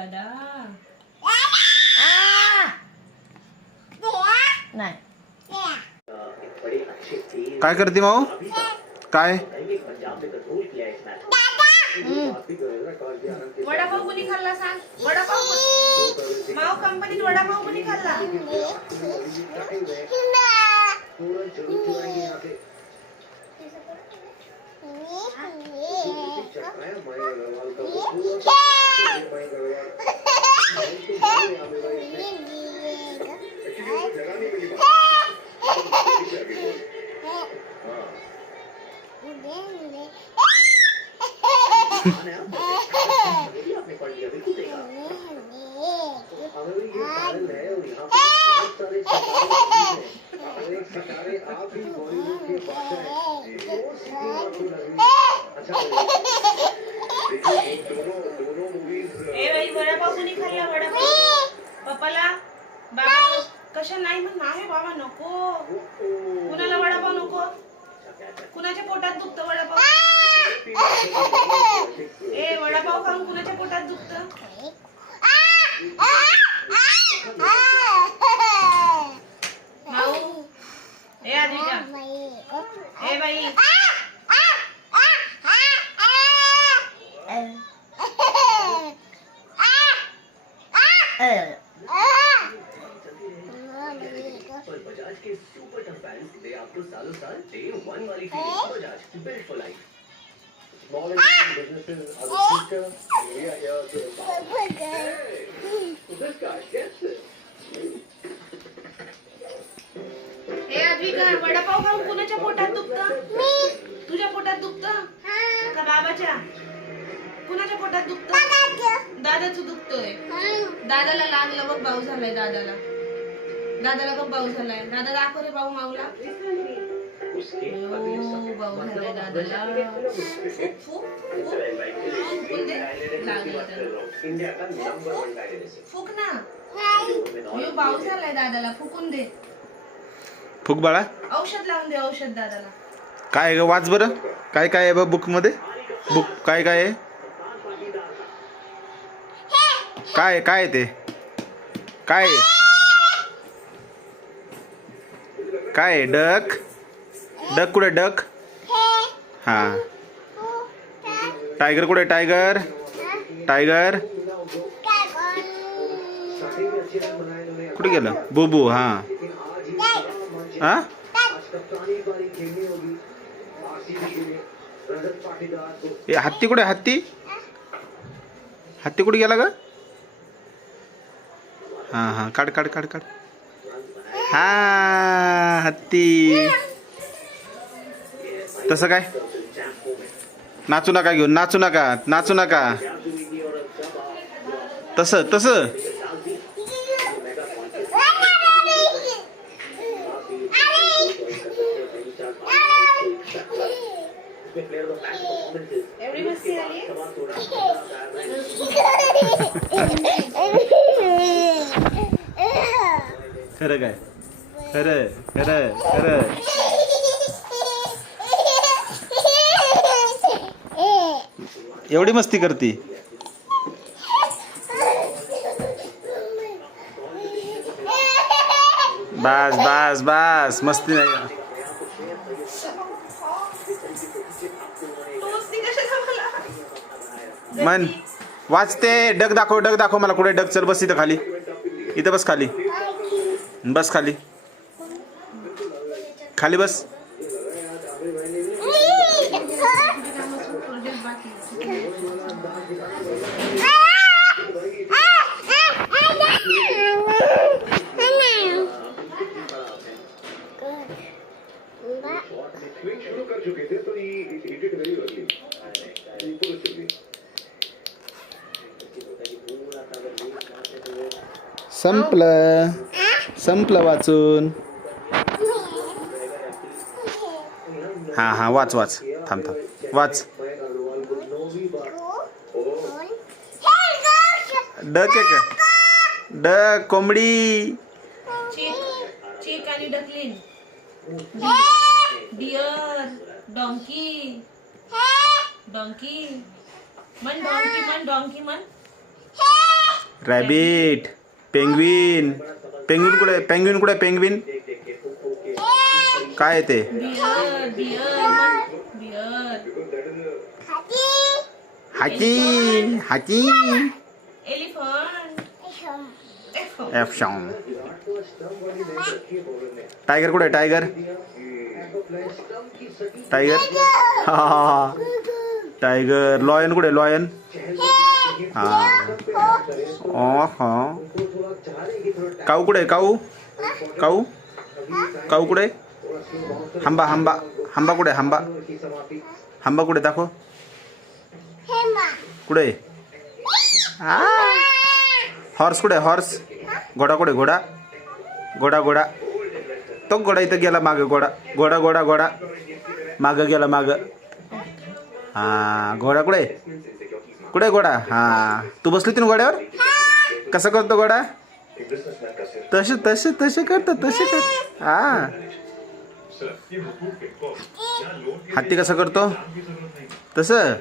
दादा नाही. काय करते माऊ? काय वडापाव कोणी खाल्ला सांग? वडापाव माव कंपनीत वडापाव कोणी खाल्ला? वडापाव कोणी खाल्ला? वडापाव पप्पाला बाबा कशा नाही म्हण आहे बाबा नको. कुणाला वडापाव नको? कुणाच्या पोटात दुखतं वडापाव? ए वडापाव खाऊन कुणाच्या पोटात दुखतं? माऊ ए आदिका ए बाई बजाज के सुपर टफ बैंड्स दे आपको सालों साल डे 1 वाली feeling. Bajaj built for life. Small and medium businesses are the future, and we are here to empower. Hey, so this guy gets it. ए आदिका वडापाव खाऊन कुणाच्या पोटात दुखतं? तुझ्या पोटात दुखतं का बाबाच्या? कुणाच्या पोटात दुखतं? दादाचं दुखतोय. दादाला लागलं बघ, भाऊ झालाय दादाला. दादाला बघ भाऊ झालाय. दादा दाखव रे भाऊ माऊला. भाऊ झालाय दादाला. फुक ना. भाऊ झालाय दादाला, फुकून दे. फुक बाळा. औषध लावून दे, औषध दादाला. काय ग वाच बरं. काय काय आहे बुक मध्ये? बुक काय काय आहे? काय काय ते? काय काय डक? डक कुठे? डक हा. टायगर कुठे? टायगर टायगर कुठे गेलं? बुबू हा हा. हत्ती कुठे? हत्ती हत्ती कुठे गेला ग? हा हा काढ काढ काढ काढ. हा हत्ती. तसं काय? नाचू नका घेऊन, नाचू नका, नाचू नका. तसं तसं एवढी मस्ती आली. खरं काय? खरं खरं खरं. एवढी मस्ती करती? बस बस बस मस्ती नाही. मन वाचते. डग दाखव, डग दाखव मला. कुठे डग? चल बस इथं खाली. इथं बस खाली. बस खाली. खाली बस. संपलं. संपलं वाचून. हा हा वाच वाच. थांब थांब वाच. डक आहे का? डक कोंबडी. चीक आणि डकलीन. Deer donkey. डॉंकी मन. डॉंकी मन. डॉंकी मन. रॅबिट. पेंग्विन. पेंग्विन कुठे? पेंग्विन कुठे? पेंग्विन काय आहे ते? Bear bear bear. हाती. हाती. एलिफंट. एफशॉन. टायगर कुठे? टायगर. टायगर. हा टायगर. लॉयन कुठे? लॉयन. हा हा. काऊ कुठे? काऊ. काऊ. काऊ कुठे? हंबा. हंबा. हंबा कुठे? हंबा. हंबा कुठे? दाखव कुठे? हॉर्स कुठे? हॉर्स. घोडा कुठे? घोडा. घोडा. घोडा. तो घोडा इथं गेला माग. घोडा. घोडा. घोडा. घोडा माग गेला माग. हा घोडा कुठे? कुठे घोडा? हा तू बसली होती ना घोड्यावर. कसं करतो घोडा? तसे तसे तसे करतो. तसे करतो. हा. हत्ती कसा करतो? तसं.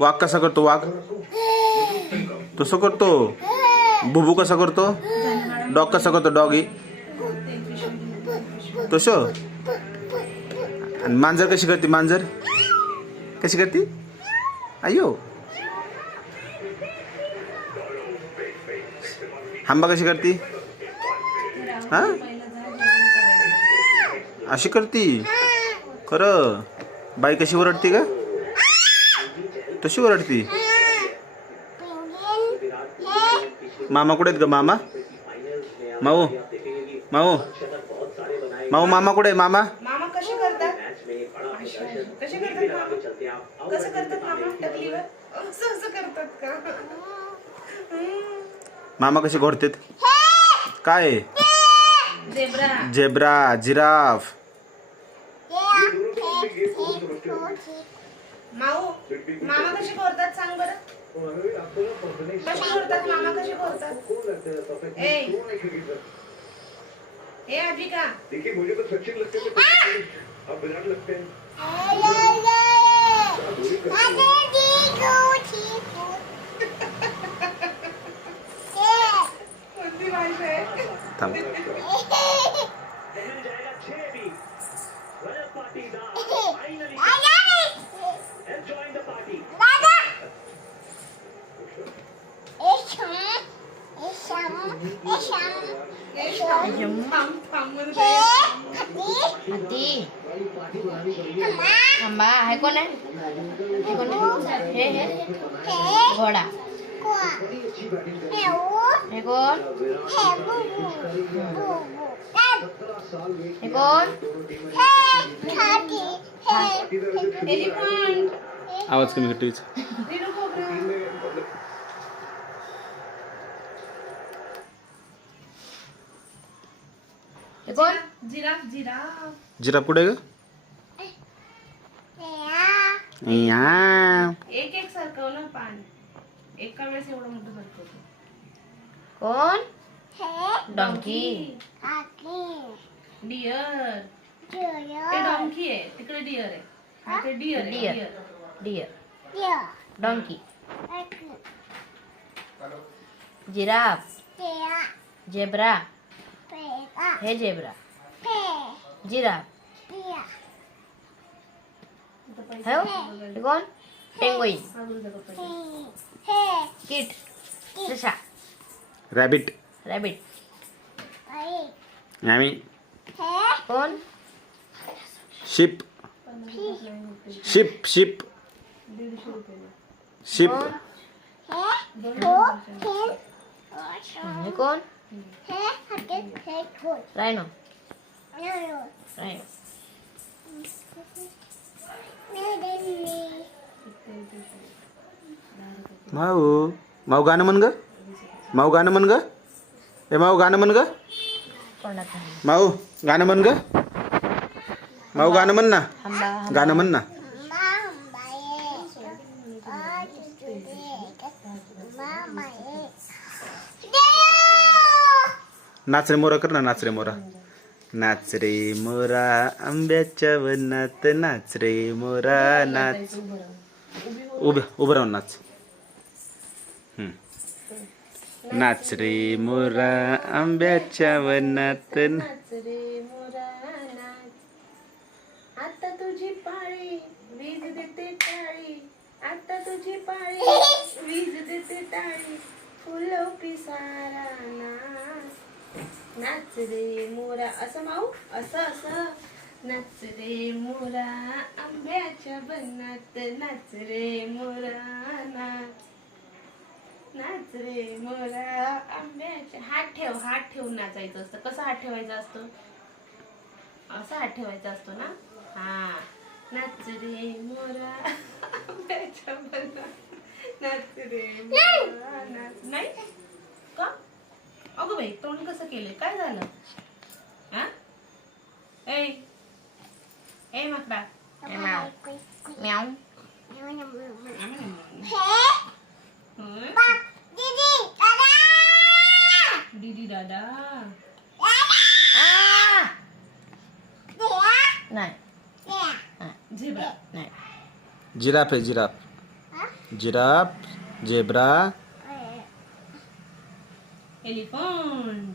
वाघ कसा करतो? वाघ तसं करतो. बुबू कसा करतो? डॉग कसा करतो? डॉगी तसं. आणि मांजर कशी करते? मांजर कशी करते? अयो. हंबा कशी करते? हा अशी करती. खरं बाई कशी ओरडती का? तशी ओरडती. मामा कुठे आहेत ग? मामा. माऊ. माऊ. माऊ. मामा कुठे? मामा. मामा कसे करतात? कसे करतात मामा? कसं करतात मामा? टकलीवर असं असं करतात का? मामा कसे घोरतेत? काय? झेब्रा. झेब्रा. जिराफ. माऊ. मामा कसे करतात सांग बरं. कसे करतात मामा? कसे करतात? ए अद्विका. देखिए मुझे तो सचिन लगते थे, अब विराट लगते हैं. कोणती भाषा आहे? थांब. थांबा. हे कोण आहे? हे कोण आहे? हे घोडा. हे कोण? हे कोण? एलिफंट. आवाज कमी कर टीव्हीचा. दिनू खोबरा. हे कोण? जिराफ. जिराफ. जिराफ कुठे ग? एक एक सरकव ना पान. एका वेळेस एवढं मोठं सरकवतो. कोण? डॉंकी. डिअर. ते डॉंकी आहे. तिकडे डिअर आहे. हा ते डिअर आहे. Dear. Dear. Donkey. Giraffe. Zebra. हे झेब्रा. जिराफ. हे कोण? पेंगुइन. किट. ससा. रॅबिट. रॅबिट. यामी. कोण? शिप. शिप. शिप. शिप. हे कोण? रायनो. रायनो. माऊ. माऊ गाणं म्हण ग. माऊ गाणं म्हण ग. ए माऊ गाणं म्हण ग. माऊ गाणं म्हण ग. माऊ गाणं म्हण ना. गाणं म्हण ना. नाच रे मोरा कर ना. नाच रे मोरा. नाच रे मोरा आंब्याच्या वनात. नाच रे मोरा नाच. उभं राहून नाच. नाच रे मोरा आंब्याच्या वनात नाच रे मोरा नाच. आता तुझी पाळी वीज देते टाळी. आता तुझी पाळी वीज देते टाळी. फुलं पिसारा नाच. नाच रे मोरा. असं माऊ असं असं. नाच रे मोरा आंब्याच्या बनात. नाच रे मोरा नाच. नाच रे मोरा आंब्याच्या. हात ठेवून नाचायचं असतं. कसं हात ठेवायचा असतो? असा हात ठेवायचा असतो ना. हा. नाच रे मोरा आंब्याच्या बनात. नाच रे मोरा नाच. नाही का? अगं बाई तोंड कसं केलंय? काय झालं? हा? ए माकडा. म्याव. दीदी दादा. नाही झेब्रा. नाही. जिराफ आहे giraffe. Giraffe zebra elephant.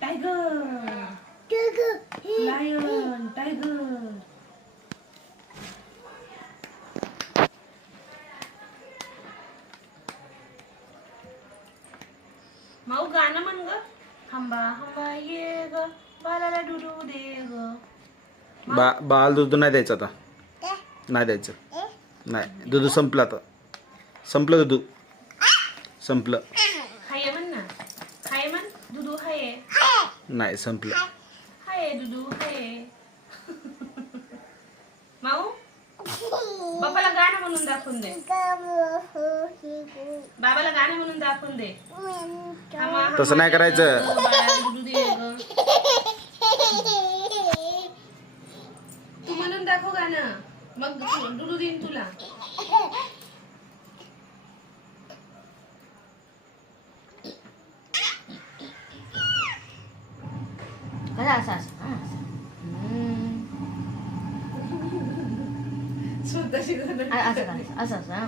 Tiger. Lion. Tiger. माऊ गाणं म्हण ग. हंबा हंबा ये ग बालाला डुडू दे ग. बाल दूध नाही द्यायचं आता. नाही द्यायचं. नाही दूध संपलं आता. संपलं दूध. संपलं. हाय म्हण ना. हाय म्हण. दुधू हाय. नाही संपलं. हाय दुधू हाय. माऊ बाबाला गाणं म्हणून दाखवून दे. बाबाला गाणं म्हणून दाखवून दे. तसं नाही करायचं. बाळाला दुधू दे ग. तू म्हणून दाखव गाणं. मग दुधू देईन तुला. कसं असं असं. हा, असं. स्वतःशी गाणं. असं करायचं. असं असं. हा.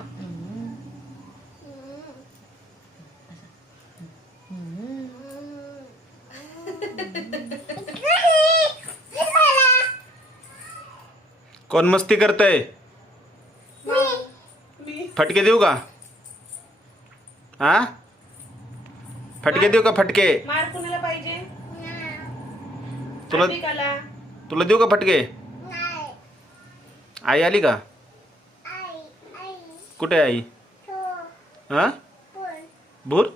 कोण मस्ती करतय? मी फटके देऊ का? हा फटके देऊ का? फटके मार कुणाला पाहिजे? तुला अंबिकाला. तुला देऊ का फटके? आई आली का? कुठे आहे आई? हा भूर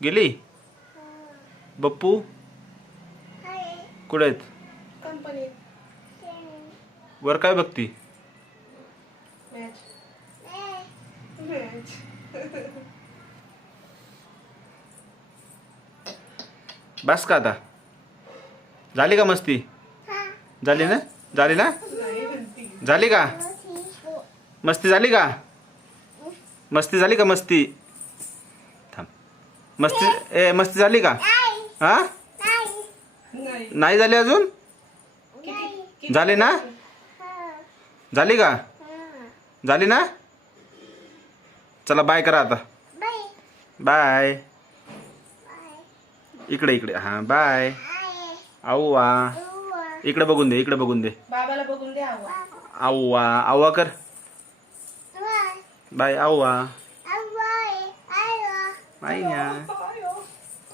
गेली. बप्पू कुठे आहेत? कंपनी. वर काय बघती? मॅच. मॅच. बस का आता? झाली का मस्ती? झाली ना? झाली ना? नाही म्हणती. झाली का? मस्ती झाली का? मस्ती झाली का? मस्ती थांब. मस्ती झाली का? हा नाही. नाही झाली अजून? किती झाली ना? झाली का? झाली ना? चला बाय करा आता. बाय. इकडे इकडे. हा बाय. आऊवा. इकडे बघून दे. इकडे बघून दे. बाबाला बघून दे. आवा. आऊवा. आऊवा कर. बाय आऊवा. बाय.